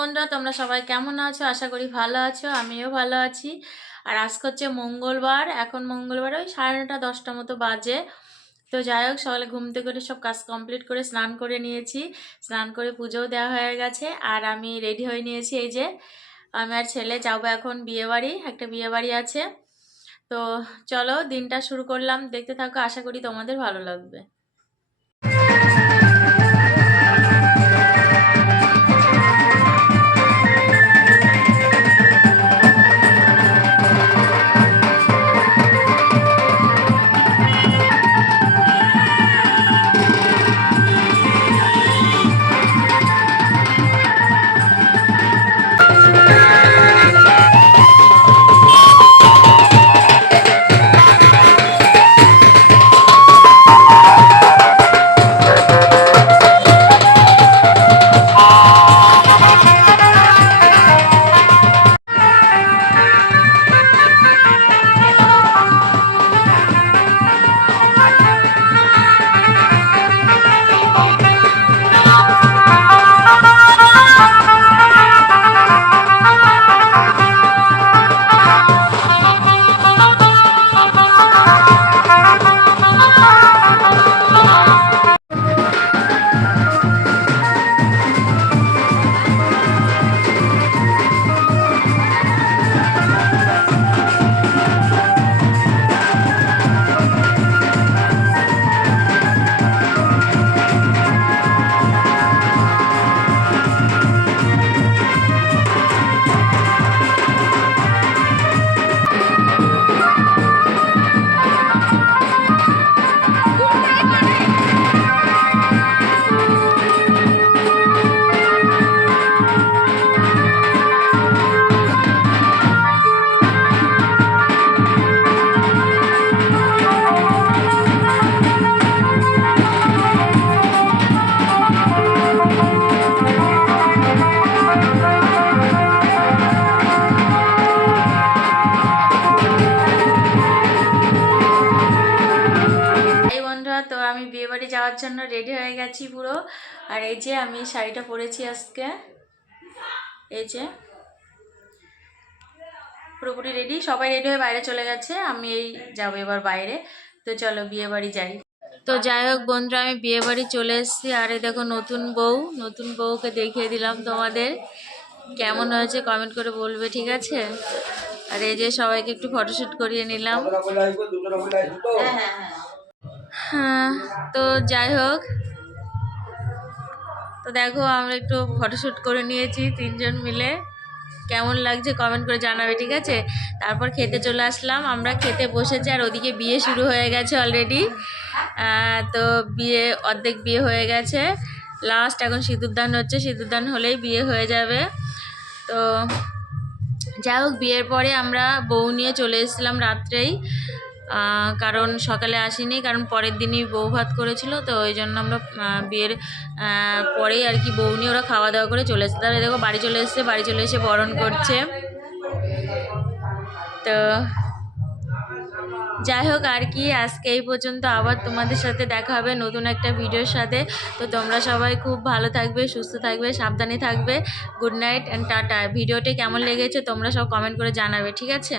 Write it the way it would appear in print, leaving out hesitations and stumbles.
বন্ধুরা, তোমরা সবাই কেমন আছো? আশা করি ভালো আছো। আমিও ভালো আছি। আর আজকে হচ্ছে মঙ্গলবার। এখন মঙ্গলবার ওই 9:30 10টা মতো বাজে। তো যাই হোক, সকালে ঘুম থেকে উঠে সব কাজ কমপ্লিট করে স্নান করে নিয়েছি। স্নান করে পুজোও দেওয়া হয়ে গেছে। আর আমি রেডি হয়ে নিয়েছি। এই যে আমি আর ছেলে যাবো এখন বিয়ে বাড়ি, একটা বিয়ে বাড়ি আছে। তো চলো দিনটা শুরু করলাম, দেখতে থাকো। আশা করি তোমাদের ভালো লাগবে। তো আমি বিয়ে বাড়ি যাওয়ার জন্য রেডি হয়ে গেছি পুরো। আর এই যে আমি শাড়িটা পরেছি আজকে, এই যে পুরোপুরি রেডি। সবাই রেডি হয়ে বাইরে চলে গেছে, আমি এই যাবো এবার বাইরে। তো চলো বিয়ে বাড়ি যাই। তো যাই হোক বন্ধুরা, আমি বিয়ে বাড়ি চলে এসেছি। আর এই দেখো নতুন বউ, নতুন বউকে দেখিয়ে দিলাম তোমাদের। কেমন হয়েছে কমেন্ট করে বলবে, ঠিক আছে? আর এই যে সবাইকে একটু ফটোশ্যুট করিয়ে নিলাম। হ্যাঁ, তো যাই হোক, তো দেখো আমরা একটু ফটোশ্যুট করে নিয়েছি তিনজন মিলে। কেমন লাগছে কমেন্ট করে জানাবে, ঠিক আছে? তারপর খেতে চলে আসলাম, আমরা খেতে বসেছি। আর ওদিকে বিয়ে শুরু হয়ে গেছে অলরেডি। তো বিয়ে অর্ধেক বিয়ে হয়ে গেছে, লাস্ট এখন সিঁদুরদান হচ্ছে। সিঁদুরদান হলেই বিয়ে হয়ে যাবে। তো যাই হোক, বিয়ের পরে আমরা বউ নিয়ে চলে এসেছিলাম রাত্রেই, কারণ সকালে আসিনি, কারণ পরের দিনই বউ ভাত করেছিল। তো ওই জন্য আমরা বিয়ের পরেই আর কি বউ নিয়ে ওরা খাওয়া দাওয়া করে চলে এসেছে। তাহলে দেখো বাড়ি চলে এসছে, বাড়ি চলে এসে বরণ করছে। তো যাই হোক আর কি, আজকে এই পর্যন্ত। আবার তোমাদের সাথে দেখা হবে নতুন একটা ভিডিওর সাথে। তো তোমরা সবাই খুব ভালো থাকবে, সুস্থ থাকবে, সাবধানে থাকবে। Good night and tata. ভিডিওটি কেমন লেগেছে তোমরা সব কমেন্ট করে জানাবে, ঠিক আছে?